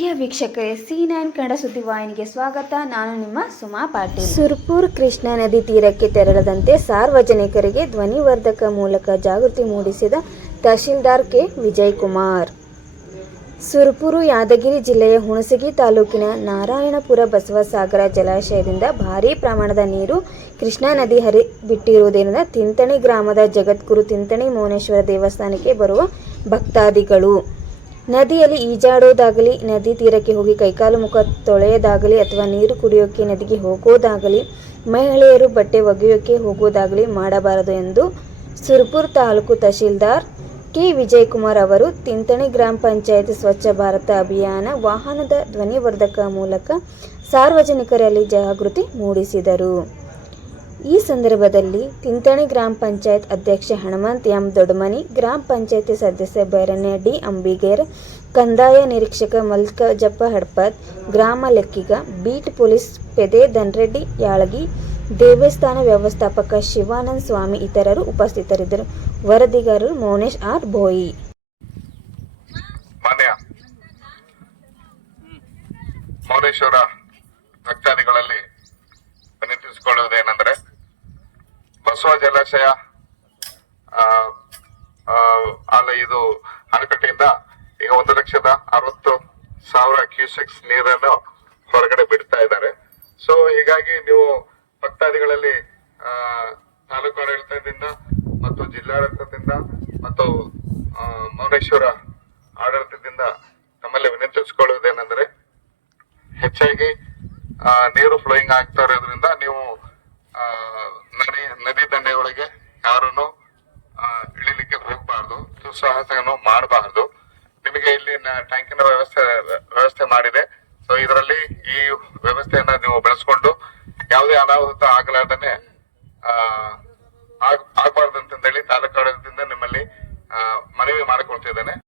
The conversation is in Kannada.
ಪ್ರಿಯ ವೀಕ್ಷಕರೇ, C9 ಕನ್ನಡ ಸುದ್ದಿವಾಹಿನಿಗೆ ಸ್ವಾಗತ. ನಾನು ನಿಮ್ಮ ಸುಮಾ ಪಾಟೀಲ್. ಸುರಪುರ ಕೃಷ್ಣಾ ನದಿ ತೀರಕ್ಕೆ ತೆರಳದಂತೆ ಸಾರ್ವಜನಿಕರಿಗೆ ಧ್ವನಿವರ್ಧಕ ಮೂಲಕ ಜಾಗೃತಿ ಮೂಡಿಸಿದ ತಹಶೀಲ್ದಾರ್ ಕೆ. ವಿಜಯಕುಮಾರ್. ಸುರಪುರ ಯಾದಗಿರಿ ಜಿಲ್ಲೆಯ ಹುಣಸಗಿ ತಾಲೂಕಿನ ನಾರಾಯಣಪುರ ಬಸವಸಾಗರ ಜಲಾಶಯದಿಂದ ಭಾರೀ ಪ್ರಮಾಣದ ನೀರು ಕೃಷ್ಣಾ ನದಿ ಹರಿಬಿಟ್ಟಿರುವುದರಿಂದ ತಿಂತಣಿ ಗ್ರಾಮದ ಜಗದ್ಗುರು ತಿಂತಣಿ ಮೌನೇಶ್ವರ ದೇವಸ್ಥಾನಕ್ಕೆ ಬರುವ ಭಕ್ತಾದಿಗಳು ನದಿಯಲ್ಲಿ ಈಜಾಡೋದಾಗಲಿ, ನದಿ ತೀರಕ್ಕೆ ಹೋಗಿ ಕೈಕಾಲು ಮುಖ ತೊಳೆಯೋದಾಗಲಿ ಅಥವಾ ನೀರು ಕುಡಿಯೋಕೆ ನದಿಗೆ ಹೋಗೋದಾಗಲಿ, ಮಹಿಳೆಯರು ಬಟ್ಟೆ ಒಗೆಯೋಕೆ ಹೋಗೋದಾಗಲಿ ಮಾಡಬಾರದು ಎಂದು ಸುರಪುರ ತಾಲೂಕು ತಹಶೀಲ್ದಾರ್ ಕೆ. ವಿಜಯಕುಮಾರ್ ಅವರು ತಿಂತಣಿ ಗ್ರಾಮ ಪಂಚಾಯತ್ ಸ್ವಚ್ಛ ಭಾರತ ಅಭಿಯಾನ ವಾಹನದ ಧ್ವನಿವರ್ಧಕ ಮೂಲಕ ಸಾರ್ವಜನಿಕರಲ್ಲಿ ಜಾಗೃತಿ ಮೂಡಿಸಿದರು. ಈ ಸಂದರ್ಭದಲ್ಲಿ ತಿಂತಣಿ ಗ್ರಾಮ ಪಂಚಾಯತ್ ಅಧ್ಯಕ್ಷ ಹಣಮಂತ ಎಂ. ದೊಡ್ಡಮನಿ, ಗ್ರಾಮ ಪಂಚಾಯತ್ ಸದಸ್ಯ ಭೈರಣ್ಯ ಡಿ. ಅಂಬಿಗೇರ್, ಕಂದಾಯ ನಿರೀಕ್ಷಕ ಮಲ್ಕಜಪ್ಪ ಹಡಪದ್, ಗ್ರಾಮ ಲೆಕ್ಕಿಗ, ಬೀಟ್ ಪೊಲೀಸ್ ಪೇದೆ ಧನರೆಡ್ಡಿ ಯಾಳಗಿ, ದೇವಸ್ಥಾನ ವ್ಯವಸ್ಥಾಪಕ ಶಿವಾನಂದ ಸ್ವಾಮಿ ಇತರರು ಉಪಸ್ಥಿತರಿದ್ದರು. ವರದಿಗಾರರು ಮೌನೇಶ್ ಆರ್. ಬೋಯಿ. ಮೌನೇಶ್ವರ ಭಕ್ತಾದಿಗಳಲ್ಲಿ ವಿನಂತಿಸಿಕೊಳ್ಳುವುದೇನೆಂದರೆ, ಬಸವ ಜಲಾಶಯ ಇದು ಅಣೆಕಟ್ಟೆಯಿಂದ ಈಗ 1,60,000 ಕ್ಯೂಸೆಕ್ಸ್ ನೀರನ್ನು ಹೊರಗಡೆ ಬಿಡ್ತಾ ಇದ್ದಾರೆ. ಸೊ ಹೀಗಾಗಿ ನೀವು ಭಕ್ತಾದಿಗಳಲ್ಲಿ ತಾಲೂಕು ಆಡಳಿತದಿಂದ ಮತ್ತು ಜಿಲ್ಲಾಡಳಿತದಿಂದ ಮತ್ತು ಮೌನೇಶ್ವರ ಆಡಳಿತದಿಂದ ನಮ್ಮಲ್ಲಿ ವಿನಂತಿಸಿಕೊಳ್ಳುವುದೇನೆಂದರೆ, ಹೆಚ್ಚಾಗಿ ನೀರು ಫ್ಲೋಯಿಂಗ್ ಆಗ್ತಾ ಇರೋದ್ರಿಂದ ನೀವು ನದಿ ದಂಡೆಯೊಳಗೆ ಯಾರನ್ನು ಇಳಿಲಿಕ್ಕೆ ಹೋಗಬಾರ್ದು, ದುಸ್ಸಾಹಸವನ್ನು ಮಾಡಬಾರ್ದು. ನಿಮಗೆ ಇಲ್ಲಿ ಟ್ಯಾಂಕಿನ ವ್ಯವಸ್ಥೆ ಮಾಡಿದೆ. ಸೊ ಇದರಲ್ಲಿ ಈ ವ್ಯವಸ್ಥೆಯನ್ನ ನೀವು ಬೆಳೆಸ್ಕೊಂಡು ಯಾವುದೇ ಅನಾಹುತ ಆಗಲಾರ್ದನೆ ಆಗ್ಬಾರ್ದಂತ